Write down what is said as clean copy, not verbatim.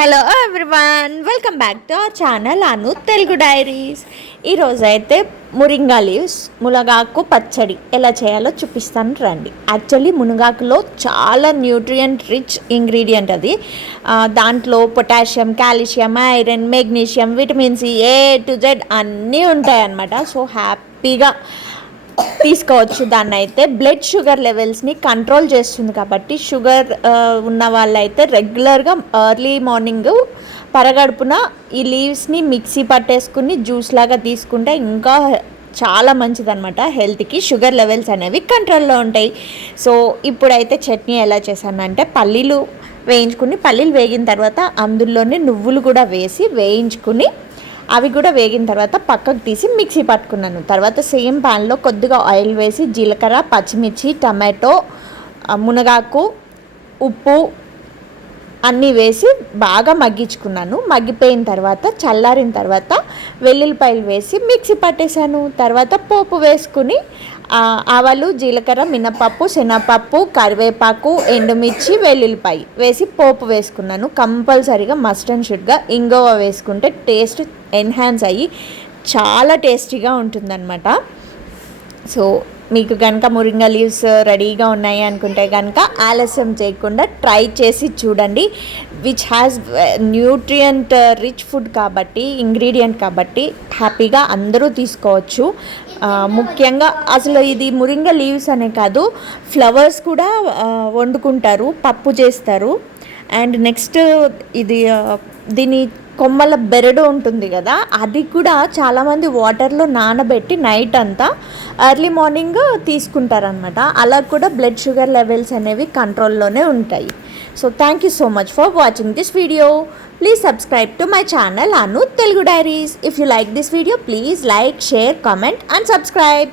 Hello everyone, welcome back to our channel Anu Telugu diaries. ఈరోజు అయితే మురింగా leaves మునగాకు పచ్చడి ఎలా చేయాలో చూపిస్తాను రండి. యాక్చువల్లీ మునగాకులో చాలా న్యూట్రియంట్ రిచ్ ఇంగ్రీడియంట్ అది. దాంట్లో potassium, calcium, iron, magnesium, vitamin C, A to Z అన్నీ ఉంటాయి అన్నమాట. సో హ్యాపీగా తీసుకోవచ్చు. దాన్ని అయితే బ్లడ్ షుగర్ లెవెల్స్ని కంట్రోల్ చేస్తుంది కాబట్టి షుగర్ ఉన్న వాళ్ళైతే రెగ్యులర్గా ఎర్లీ మార్నింగ్ పరగడుపున ఈ లీవ్స్ని మిక్సీ పట్టేసుకుని జ్యూస్ లాగా తీసుకుంటే ఇంకా చాలా మంచిదన్నమాట హెల్త్కి. షుగర్ లెవెల్స్ అనేవి కంట్రోల్లో ఉంటాయి. సో ఇప్పుడైతే చట్నీ ఎలా చేశానంటే పల్లీలు వేయించుకుని, పల్లీలు వేగిన తర్వాత అందులోనే నువ్వులు కూడా వేసి వేయించుకుని అవి కూడా వేగిన తర్వాత పక్కకు తీసి మిక్సీ పట్టుకున్నాను. తర్వాత సేమ్ ప్యాన్లో కొద్దిగా ఆయిల్ వేసి జీలకర్ర, పచ్చిమిర్చి, టమాటో, మునగాకు, ఉప్పు అన్నీ వేసి బాగా మగ్గించుకున్నాను. మగ్గిపోయిన తర్వాత చల్లారిన తర్వాత వెల్లుల్లిపాయలు వేసి మిక్సీ పట్టేశాను. తర్వాత పోపు వేసుకుని ఆవాలు, జీలకర్ర, మినపప్పు, శనగపప్పు, కరివేపాకు, ఎండుమిర్చి, వెల్లుల్లిపాయ వేసి పోపు వేసుకున్నాను. కంపల్సరీగా మస్ట్ అండ్ షుడ్గా ఇంగువ వేసుకుంటే టేస్ట్ ఎన్హాన్స్ అయ్యి చాలా టేస్టీగా ఉంటుందన్నమాట. సో మీకు కనుక మురింగా లీవ్స్ రెడీగా ఉన్నాయి అనుకుంటే కనుక ఆలస్యం చేయకుండా ట్రై చేసి చూడండి. Which has nutrient rich food కాబట్టి, ఇంగ్రీడియంట్ కాబట్టి హ్యాపీగా అందరూ తీసుకోవచ్చు. ముఖ్యంగా అసలు ఇది మురింగా లీవ్స్ అనే కాదు, ఫ్లవర్స్ కూడా వండుకుంటారు, పప్పు చేస్తారు. అండ్ నెక్స్ట్ ఇది దీని కొమ్మల బెరడు ఉంటుంది కదా, అది కూడా చాలామంది వాటర్లో నానబెట్టి నైట్ అంతా ఎర్లీ మార్నింగ్ తీసుకుంటారనమాట. అలా కూడా బ్లడ్ షుగర్ లెవెల్స్ అనేవి కంట్రోల్లోనే ఉంటాయి. So thank you so much for watching this video. Please subscribe to my channel Anu Telugu diaries. If you like this video please like, share, comment and subscribe.